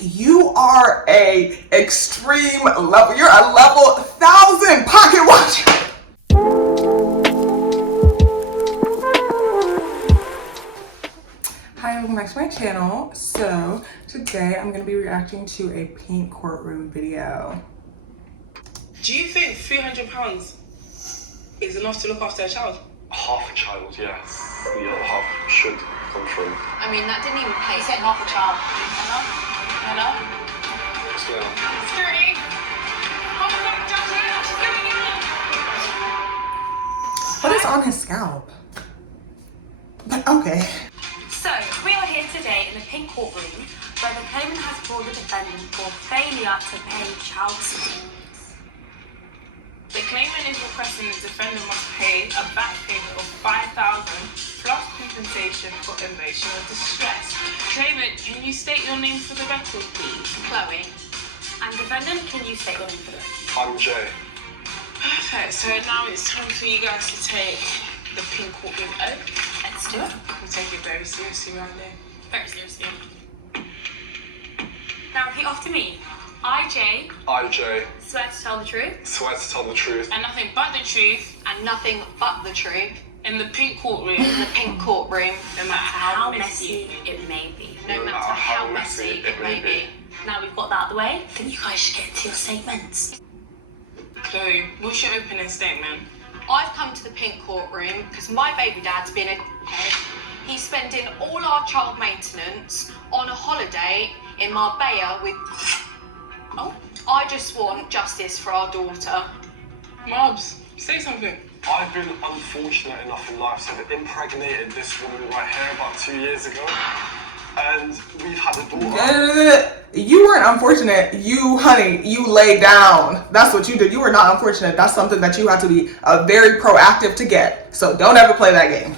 You are a extreme level. You're a level 1,000 pocket watch. Hi, welcome back to my channel. So today I'm going to be reacting to a pink courtroom video. Do you think £300 is enough to look after a child? Half a child, yeah. The other half should come from. I mean, that didn't even pay. He said half a child. Hello? What's going on? Security. Oh my God, Josh, What is on his scalp? But okay. So, we are here today in the pink courtroom where the claimant has brought the defendant for failure to pay child support. The claimant is requesting the defendant must pay a back payment of £5,000 plus compensation for emotional distress. Claimant, can you state your name for the record, please? Chloe. And defendant, can you state your name for the record? I'm Jay. Perfect. So now it's time for you guys to take the pink courtroom oath. Let's do it. We take it very seriously around here. Very seriously. Now repeat after me. I, Jay, swear to tell the truth. Swear to tell the truth. And nothing but the truth And nothing but the truth in the pink courtroom, in the pink courtroom, no matter How messy it may be. no matter how messy it may be. Now we've got that out of the way, then you guys should get into your statements. Chloe, what's your opening statement? I've come to the pink courtroom because my baby dad's been a head. He's spending all our child maintenance on a holiday in Marbella with... Oh, I just want justice for our daughter. Mobs, say something. I've been unfortunate enough in life to have impregnated this woman right here about 2 years ago. And we've had a daughter. You weren't unfortunate. Honey, you lay down. That's what you did. You were not unfortunate. That's something that you had to be very proactive to get. So don't ever play that game.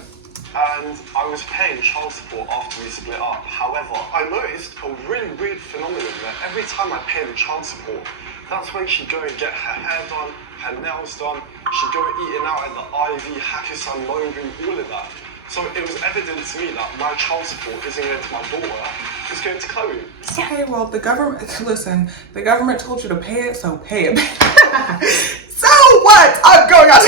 And I was paying child support after we split up. However, I noticed a really weird phenomenon that every time I pay the child support, that's when she'd go and get her hair done, her nails done, she'd go eating out at the Ivy, Hakkasan, Logan, all of that. So it was evident to me that my child support isn't going to my daughter, it's going to Chloe. Okay, well, the government told you to pay it, so pay it. So what? I'm going out.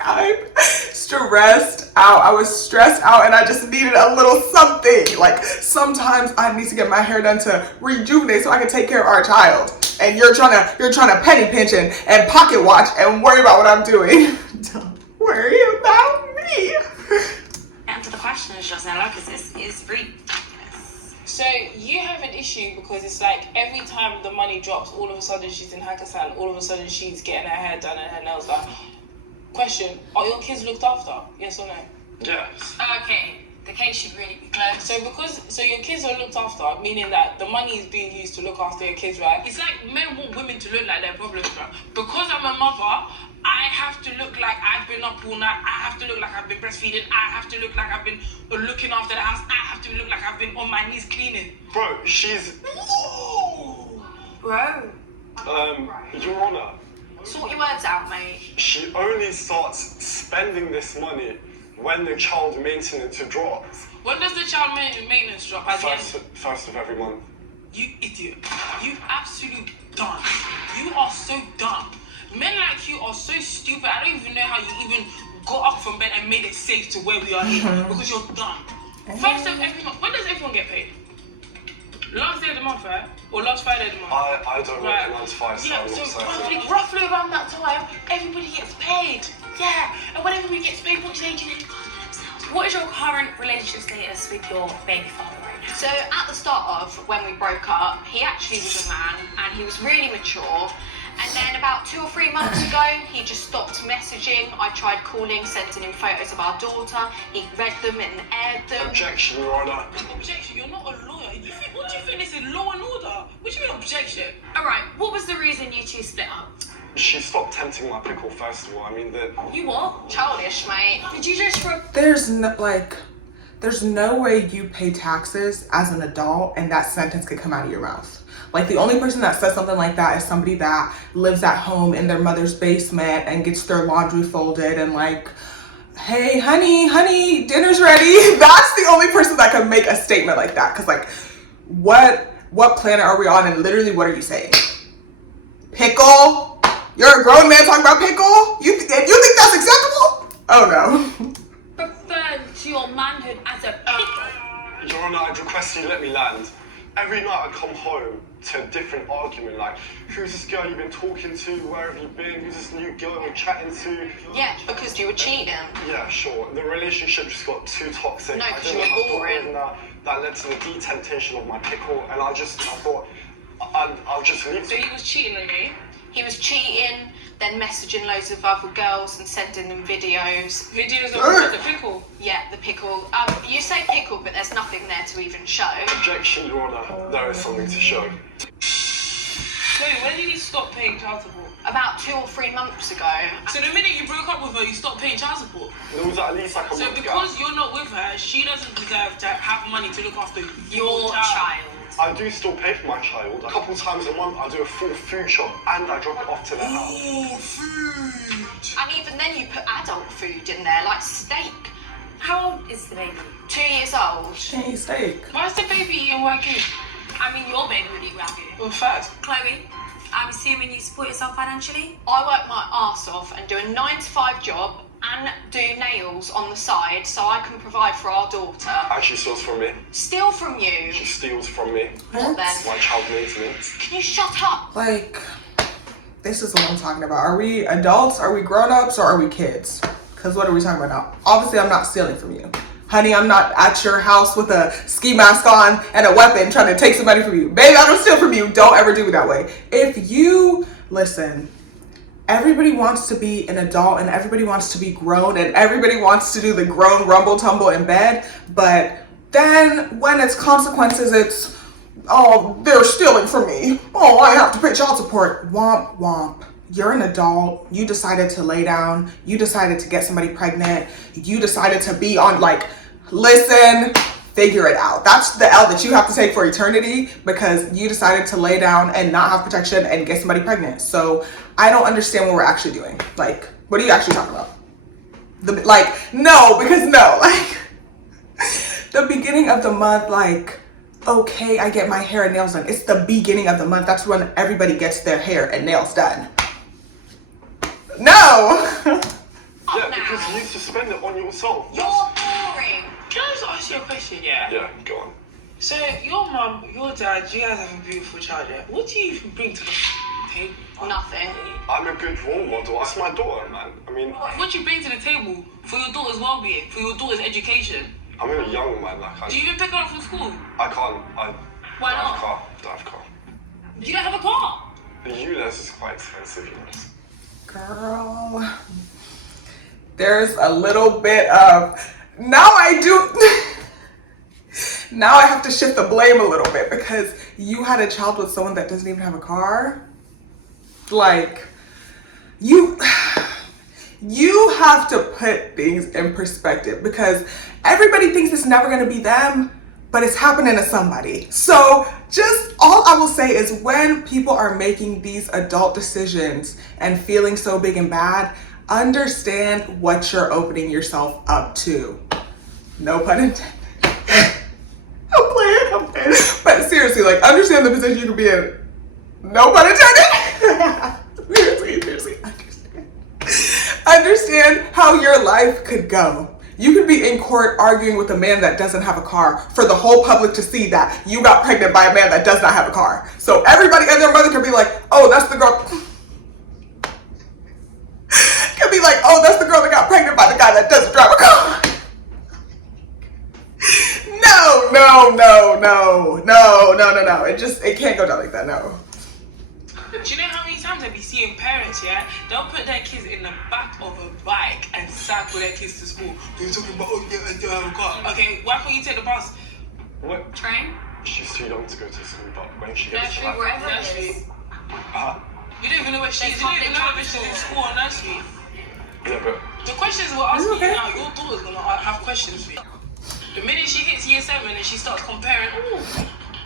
I'm stressed out. I was stressed out and I just needed a little something. Like sometimes I need to get my hair done to rejuvenate so I can take care of our child. And you're trying to penny pinch and pocket watch and worry about what I'm doing. Don't worry about me. Answer the question, Josnella, because this is ridiculous. So you have an issue because it's like every time the money drops, all of a sudden she's in Hakkasan, all of a sudden she's getting her hair done and her nails done. Question, are your kids looked after? Yes or no? Yes. Okay, the case should really be closed. So your kids are looked after, meaning that the money is being used to look after your kids, right? It's like men want women to look like their problems, right? Because I'm a mother, I have to look like I've been up all night. I have to look like I've been breastfeeding. I have to look like I've been looking after the house. I have to look like I've been on my knees cleaning. Bro, she's... Bro. Your Honor, Sort your words out, mate. she only starts spending this money when the child maintenance drops. When does the child maintenance drop? At the end? First of every month. You idiot. You absolute dumb. You are so dumb. Men like you are so stupid. I don't even know how you even got up from bed and made it safe to where we are here because you're dumb. First of every month. When does everyone get paid? Last day of the month, right? Or last Friday of the month? I don't work a 9 to 5, so Yeah, I'm not so certain. roughly around that time, everybody gets paid. Yeah, and when everybody gets paid, what do they do? What is your current relationship status with your baby father right now? So at the start of when we broke up, he actually was a man and he was really mature. And then about 2 or 3 months ago, he just stopped messaging. I tried calling, sending him photos of our daughter. He read them and aired them. Objection, Your Honor. Objection, you're not a lawyer. What do you think this is, law and order? What do you mean objection? All right, what was the reason you two split up? She stopped tempting my pickle first of all. I mean, You what? Childish, mate. Did you just There's no way you pay taxes as an adult and that sentence could come out of your mouth. Like the only person that says something like that is somebody that lives at home in their mother's basement and gets their laundry folded and like, hey, honey, dinner's ready. That's the only person that can make a statement like that. Cause like, what? what planet are we on, and literally what are you saying? Pickle? You're a grown man talking about pickle? You think that's acceptable? Oh no. Refer to your manhood as a pickle. Your Honour, I'd request you let me land. Every night I come home to a different argument, like, who's this girl you've been talking to? Where have you been? Who's this new girl you're chatting to? Yeah, because you were cheating. Yeah, sure. The relationship just got too toxic. No, I 'cause didn't you were have to boring. win that led to the detemptation of my pickle, and I thought, I'll just leave. So he was cheating on you? He was cheating, then messaging loads of other girls and sending them videos. Videos of the pickle. Yeah, the pickle. You say pickle, but there's nothing there to even show. Objection, Your Honour. There is something to show. Wait, when did he stop paying child support? About 2 or 3 months ago. So the minute you broke up with her, you stopped paying child support. There was at least like a So month because gap. you're not with her, she doesn't deserve to have money to look after Your child. I do still pay for my child. A couple times a month, I do a full food shop and I drop it off to the house. Oh, food. And even then, you put adult food in there, like steak. How old is the baby? 2 years old. Hey, steak. Why is the baby eating Wagyu? I mean, your baby would eat Wagyu. Well, fact. Chloe, I'm assuming you support yourself financially? I work my arse off and do a 9 to 5 job and do nails on the side so I can provide for our daughter. And she steals from me. Steal from you. She steals from me. What then? My child maintenance. Can you shut up? Like, this is what I'm talking about. Are we adults? Are we grown-ups? Or are we kids? Because what are we talking about now? Obviously, I'm not stealing from you. Honey, I'm not at your house with a ski mask on and a weapon trying to take some money from you. Baby, I don't steal from you. Don't ever do it that way. If you, listen, everybody wants to be an adult and everybody wants to be grown and everybody wants to do the grown rumble tumble in bed. But then when it's consequences, it's, oh, they're stealing from me. Oh, I have to pay child support. Womp, womp. You're an adult. You decided to lay down. You decided to get somebody pregnant. You decided to be on, like, listen, figure it out. That's the L that you have to take for eternity because you decided to lay down and not have protection and get somebody pregnant. So I don't understand what we're actually doing. Like, what are you actually talking about? No, the beginning of the month, like, okay, I get my hair and nails done. It's the beginning of the month. That's when everybody gets their hair and nails done. No. Yeah, because you used to spend it on yourself. You're boring. Can I just ask you a question, yeah? Yeah, go on. So your mum, your dad, you guys have a beautiful child, yeah? What do you even bring to the table? Nothing. I'm a good role model. That's my daughter, man. I mean, What do you bring to the table for your daughter's well-being, for your daughter's education? I'm a young man. Like, Do you even pick her up from school? I can't. Why don't not? have car. Don't have car. You don't have a car. The ULEZ is quite expensive, you know. Girl, there's a little bit of, now I have to shift the blame a little bit because you had a child with someone that doesn't even have a car. Like, you have to put things in perspective because everybody thinks it's never going to be them, but it's happening to somebody. So just all I will say is when people are making these adult decisions and feeling so big and bad, understand what you're opening yourself up to. No pun intended. I'm playing. But seriously, like, understand the position you could be in. No pun intended. Seriously, understand how your life could go. You could be in court arguing with a man that doesn't have a car for the whole public to see that you got pregnant by a man that does not have a car. So everybody and their mother could be like, oh, that's the girl. Could be like, oh, that's the girl that got pregnant by the guy that doesn't drive a car. No. It can't go down like that, no. Do you know how many times I be seeing parents, yeah? They'll put their kids in the back of a bike and cycle their kids to school. They're talking about, oh, yeah, I do have a car. Okay, why can't you take the bus? What? Train? She's too young to go to school, but when she gets Nursery, to like, wherever it Nursery. is. You don't even know where she is. You don't even know whether she's in school or nursery. yeah, but The questions we're asking okay? you now, your daughter's gonna have questions for you. The minute she hits year 7 and she starts comparing, oh,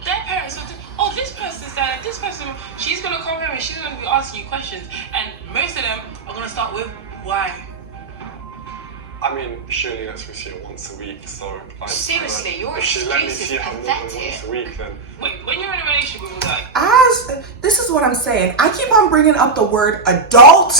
their parents are this person's dad and this person, she's gonna compare and she's gonna be asking you questions. And most of them are gonna start with why. I I mean, she only lets me see her once a week, so... Seriously, your if she let me excuse see is her more than pathetic. once a week, then... Wait, when you're in a relationship with like, This is what I'm saying. I keep on bringing up the word adult.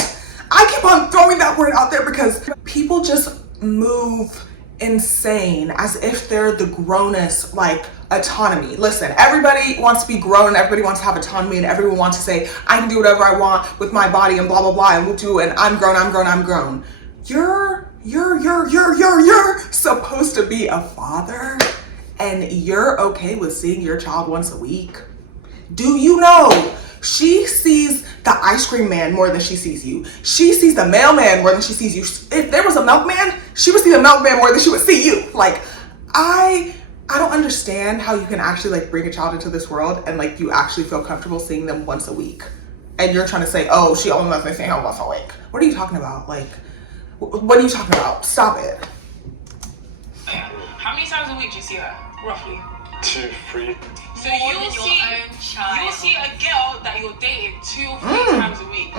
I keep on throwing that word out there because people just move insane as if they're the grownest, like, autonomy. Listen, everybody wants to be grown and everybody wants to have autonomy and everyone wants to say, I can do whatever I want with my body and blah, blah, blah, and whoop-doo, and I'm grown. You're supposed to be a father and you're okay with seeing your child once a week? Do you know she sees the ice cream man more than she sees you? She sees the mailman more than she sees you. If there was a milkman, she would see the milkman more than she would see you. Like, I don't understand how you can actually like bring a child into this world and like you actually feel comfortable seeing them once a week. And you're trying to say, oh, she only lets me see him once a week. What are you talking about? Like, what are you talking about? Stop it. how many times a week do you see her, roughly? 2, 3. So More you'll than your see, own child. you'll see a girl that you're dating 2 or 3 times a week,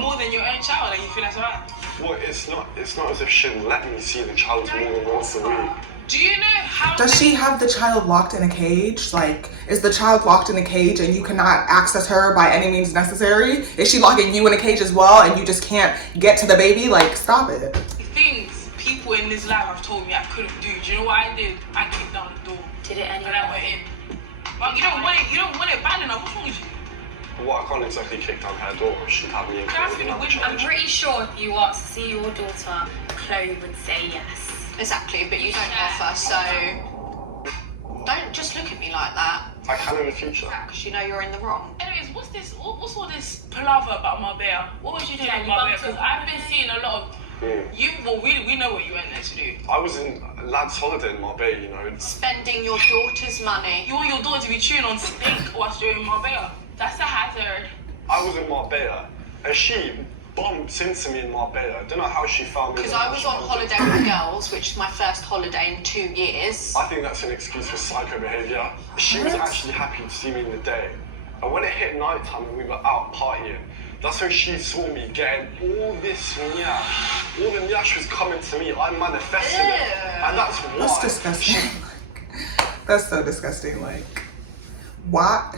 more than your own child, and you feel that's alright. Well, it's not as if she'll let me see the child more than once a week. Do you know how? Does she have the child locked in a cage? Like, is the child locked in a cage and you cannot access her by any means necessary? Is she locking you in a cage as well and you just can't get to the baby? Like, stop it. Things people in this life have told me I couldn't do. Do you know what I did? I kicked down the door Did it and I anyway? went in. But you don't want it bad enough. What's wrong with you? Well, I can't exactly kick down her door. She'd have me in Can I for feel the another wind? I'm charge. pretty sure if you asked to see your daughter, Chloe would say yes. Exactly, but you don't offer, so don't just look at me like that I can in the future. because you know you're in the wrong. Anyways, what's this? What's all this palaver about Marbella? What was you doing Yeah, in you Marbella? bumped Because up. I've been seeing a lot of you. Well, we know what you went there to do. I was in lad's holiday in Marbella, you know. Spending your daughter's money. You want your daughter to be chewing on steak whilst you're in Marbella. That's a hazard. I was in Marbella, and she bumped into me in Marbella. I don't know how she found me. Because I was on holiday with the girls, which is my first holiday in 2 years. I think that's an excuse for psycho behaviour. She was actually happy to see me in the day. And when it hit night time and we were out partying, that's when she saw me getting all this nyash. All the nyash was coming to me. I manifested it. And that's why. That's disgusting. That's so disgusting. Like, why?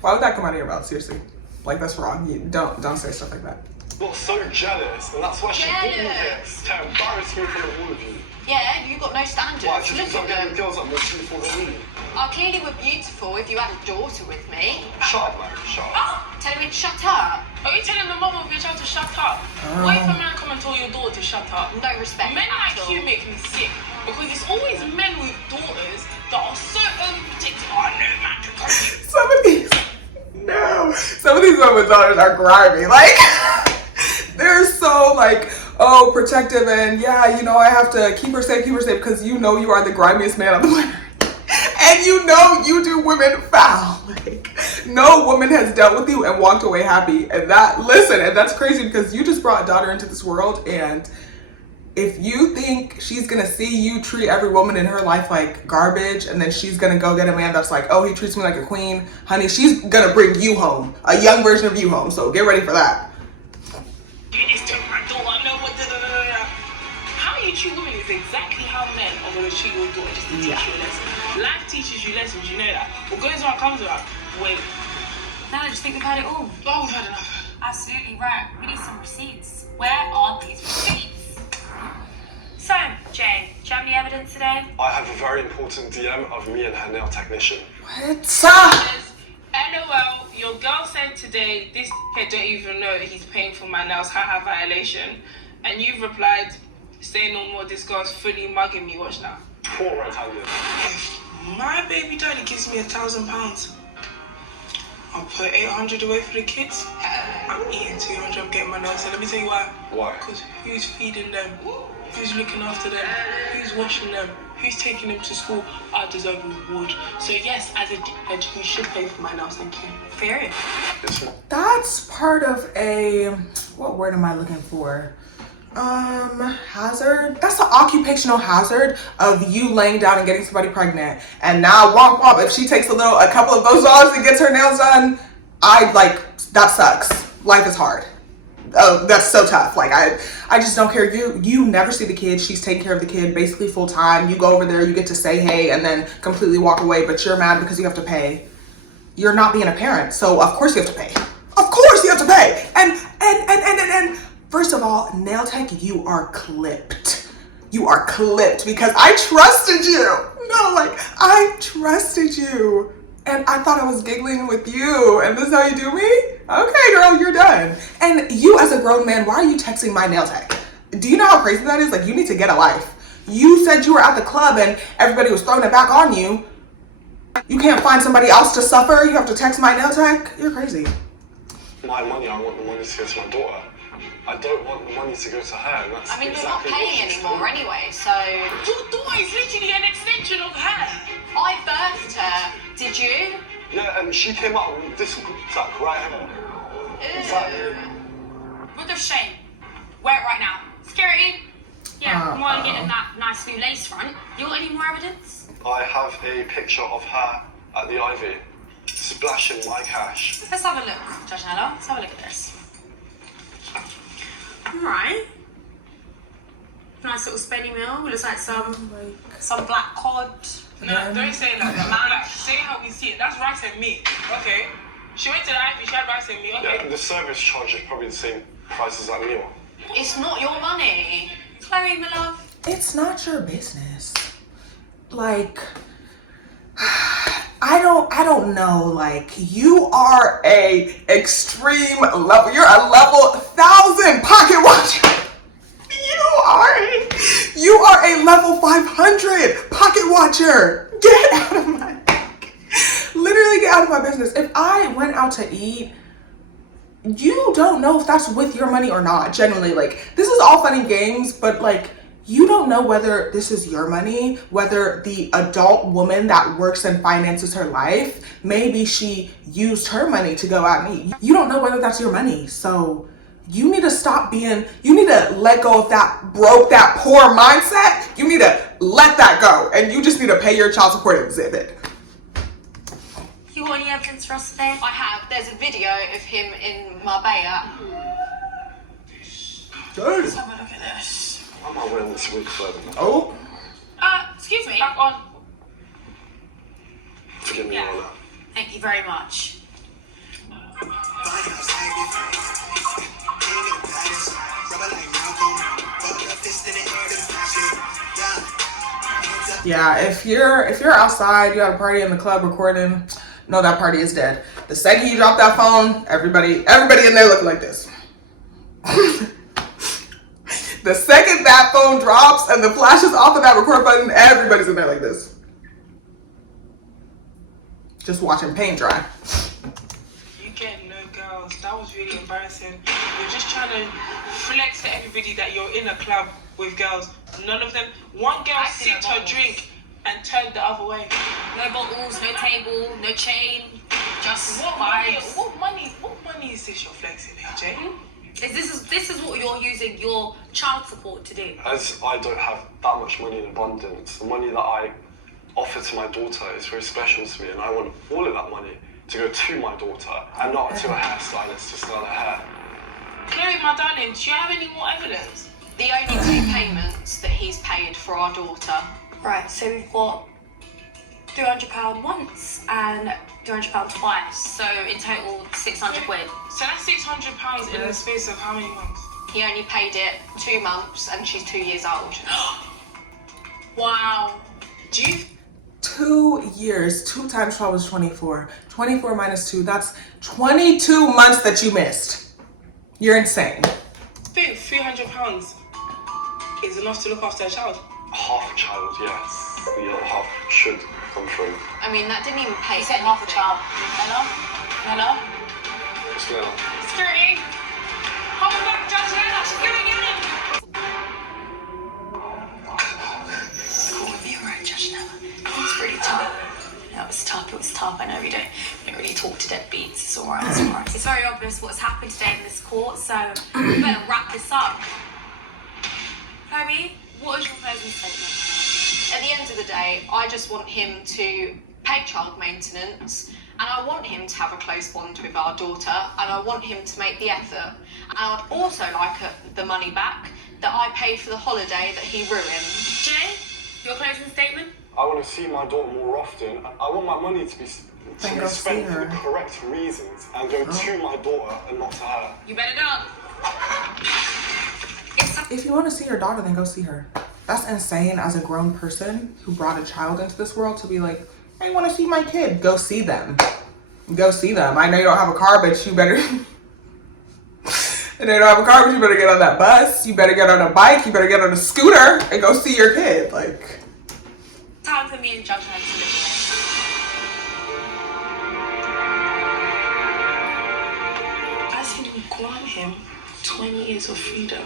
Why would that come out of your mouth? Seriously, like that's wrong. You don't say stuff like that. Got so jealous, and that's why she brought me here Jealous. to embarrass me in front of all of you. Yeah, you got no standards. Why? Just Look because I'm at getting them. girls that are more beautiful than me. I clearly were beautiful if you had a daughter with me. Shut up, man. Shut up. Tell me to shut up. Are you telling the mother of your child to shut up? What if a man come and tell your daughter to shut up? No respect Men at like all. you make me sick because it's always men with daughters that are so overprotective. Oh no, man, to come. Some of these women's daughters are grimy. Like, they're so like, oh, protective and yeah, you know, I have to keep her safe because you know you are the grimiest man on the planet. And you know you do women foul. Like, no woman has dealt with you and walked away happy. And that's crazy because you just brought a daughter into this world, and if you think she's gonna see you treat every woman in her life like garbage and then she's gonna go get a man that's like, oh, he treats me like a queen, honey, she's gonna bring you home, a young version of you home, so get ready for that. You just took my daughter. No, what? How you treat women is exactly how men are gonna treat your daughter. Just to teach you a lesson. Life teaches you lessons. You know that. What goes on comes around. Wait. No, I just think we've had it all. Oh, we've had enough. Absolutely right. We need some receipts. Where are these receipts? So, Jane, do you have any evidence today? I have a very important DM of me and her nail technician. What? Says, LOL, your girl said today this kid don't even know he's paying for my nails. Haha, violation. And you've replied, say no more, this girl's fully mugging me. Watch now. Poor red-handed. If my baby daddy gives me £1,000, I'll put 800 away for the kids. I'm eating 200, I'm getting my nails. So let me tell you why. Why? Because who's feeding them? Who's looking after them? Who's washing them? Who's taking them to school? I deserve a reward. So yes, as a dickhead, you should pay for my nails, thank you. Fair. It's That's part of a, what word am I looking for? Hazard. That's an occupational hazard of you laying down and getting somebody pregnant. And now, womp womp, if she takes a couple of those dollars and gets her nails done, that sucks. Life is hard. Oh, that's so tough. Like I just don't care. You never see the kid. She's taking care of the kid basically full time. You go over there, you get to say hey, and then completely walk away. But you're mad because you have to pay. You're not being a parent, so of course you have to pay. Of course you have to pay. And first of all, nail tech, you are clipped. You are clipped because I trusted you. No, like I trusted you. And I thought I was giggling with you, and this is how you do me? Okay, girl, you're done. And you as a grown man, why are you texting my nail tech? Do you know how crazy that is? Like, you need to get a life. You said you were at the club and everybody was throwing it back on you. You can't find somebody else to suffer. You have to text my nail tech. You're crazy. My money, I want the money to go to my daughter. I don't want the money to go to her. And that's I mean, exactly you're not what paying she's anymore doing. anyway, so... Your daughter is literally an extension of her. I birthed her, did you? Yeah, and she came out with this sack right here. Exactly. Book of shame. Wear it right now. Security. Yeah, while you're getting that nice new lace front, you got any more evidence? I have a picture of her at the Ivy, splashing my cash. Let's have a look, Judge Nella. Let's have a look at this. Alright. Nice little spenny meal. Looks like some black cod. No, don't say it like that. Like, say how we see it. That's rice and meat. Okay. She went to the Ivy, she had rice and meat. Okay. Yeah, the service charge is probably the same price as that meal. It's not your money. Chloe, my love. It's not your business. Like, I don't know. Like, you are a extreme level. You're a level 1,000 pocket watcher. You are a level 500 pocket watcher. Get out of my back. Literally get out of my business. If I went out to eat, you don't know if that's with your money or not. Genuinely, like, this is all fun and games, but like, you don't know whether this is your money, whether the adult woman that works and finances her life, maybe she used her money to go out and eat. You don't know whether that's your money. So you need to stop being, you need to let go of that broke, that poor mindset. You need to let that go. And you just need to pay your child support exhibit. You got any evidence for us today? I have. There's a video of him in Marbella. Let's have a look at this. I'm not wearing this wig further. Oh. Excuse me. Back on. Forgive me Yeah. all that. Thank you very much. Yeah, if you're outside, you had a party in the club recording, no, that party is dead. The second you drop that phone, everybody in there looking like this. The second that phone drops and the flash is off of that record button, everybody's in there like this. Just watching paint dry. You get no girls. That was really embarrassing. You're just trying to flex to everybody that you're in a club with girls. None of them. One girl I see sipped no her bottles. drink and turned the other way. No bottles, no table, no chain, just What money? vibes. What money is this you're flexing, AJ? This is what you're using your child support to do. As I don't have that much money in abundance, the money that I offer to my daughter is very special to me, and I want all of that money to go to my daughter and not to a hairstylist to style her hair. Chloe, my darling, do you have any more evidence? The only two payments that he's paid for our daughter. Right, so we've got £300 once and £300 twice. So in total, 600 quid. So that's £600 in the space of how many months? He only paid it 2 months and she's 2 years old. Wow. Do you 2 years, 2 times 12 is 24. 24 minus 2, that's 22 months that you missed. You're insane. think £300 is enough to look after a child? Half a child, yes. The other half should come through. I mean, that didn't even pay He said half a child. Hello? Hello? What's going on? Security! Hold back, Judge Nella, she's going in! Cool with me, alright, Judge Nella. It's really tough. No, it was tough. I know we don't really talk to deadbeats. It's alright, it's alright. It's very obvious what's happened today in this court, so we better wrap this up. Chloe, what is your closing statement? At the end of the day, I just want him to pay child maintenance And I want him to have a close bond with our daughter, and I want him to make the effort. And I'd also like the money back that I paid for the holiday that he ruined. Jay, your closing statement? I want to see my daughter more often. I want my money to be Then go see spent for her. the correct reasons and go to my daughter and not to her. You better not. If you want to see your daughter, then go see her. That's insane as a grown person who brought a child into this world to be like, I want to see my kid. Go see them. Go see them. I know you don't have a car, but you better... I know you don't have a car, but you better get on that bus. You better get on a bike. You better get on a scooter and go see your kid. Like... Time for me and Judge to deliberate. As he would grant him 20 years of freedom,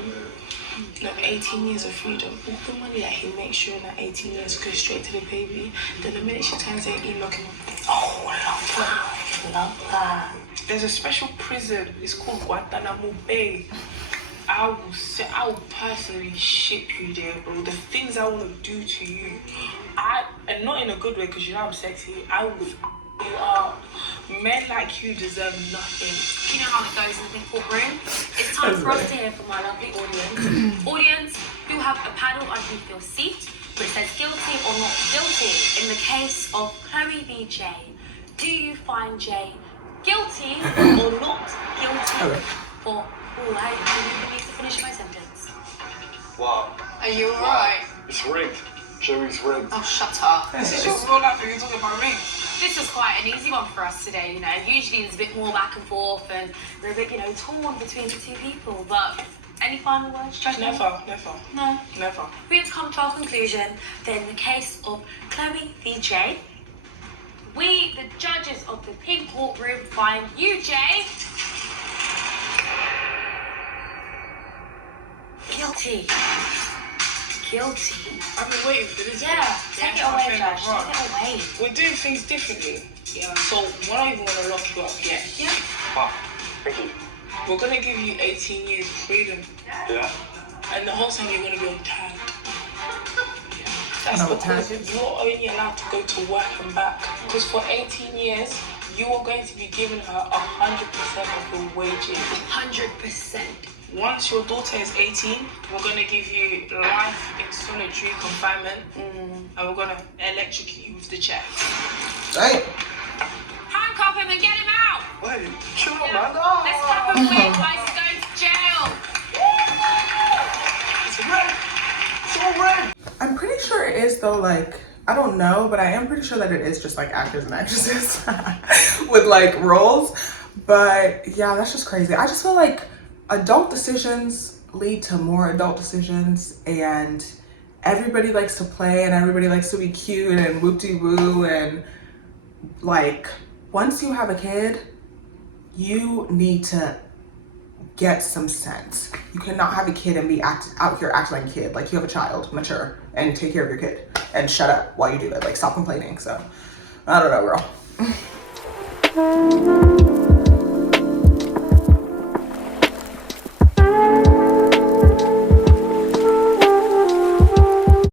no, 18 years of freedom, all the money that he makes during that 18 years goes straight to the baby. Then the minute she turns 18, look him. Oh, love that. Love that. There's a special prison. It's called Guantanamo Bay. I will personally ship you there, bro. The things I want to do to you, and not in a good way, because you know I'm sexy. I will you up. Men like you deserve nothing. You know how it goes in the big courtroom. It's time for us to hear from our lovely audience. Audience, who have a paddle underneath your seat, which says guilty or not guilty. In the case of Chloe v. Jay, do you find Jay guilty or not guilty? Or, I even need to finish my sentence. Wow. Are you alright? It's rigged. Joey's rigged. Oh, shut up. This is your real life, and you're talking about me. This was quite an easy one for us today, you know. Usually there's a bit more back and forth and we're a bit, you know, torn between the two people. But any final words, Judge? Never. No. Never. We have come to our conclusion that in the case of Chloe v. Jay, we, the judges of the pink courtroom, find you, Jay, guilty. Guilty. I've been waiting for this. Yeah, take it away, Judge. Take it away. We're doing things differently. Yeah. So we're not even gonna lock you up yet. Yeah. Wow. Thank you. We're gonna give you 18 years freedom, Yeah. and the whole time you're gonna be on tag. That's No, because tag. you're only allowed to go to work and back. Because for 18 years, you are going to be giving her 100% of your wages. 100%. Once your daughter is 18, we're going to give you life in solitary confinement, and we're going to electrocute you with the chair. Right. Handcuff him and get him out. Wait, chill out, Yeah. man. Let's tap him quick, guys. He's going to jail. It's rigged. It's all rigged. I'm pretty sure it is though, like, I don't know, but I am pretty sure that it is just like actors and actresses with like roles. But yeah, that's just crazy. I just feel like adult decisions lead to more adult decisions, and everybody likes to play and everybody likes to be cute and whoop-de-woo, and like once you have a kid, you need to get some sense. You cannot have a kid and be out here acting like a kid. Like, you have a child, mature, and take care of your kid and shut up while you do it. Like, stop complaining. So I don't know, girl.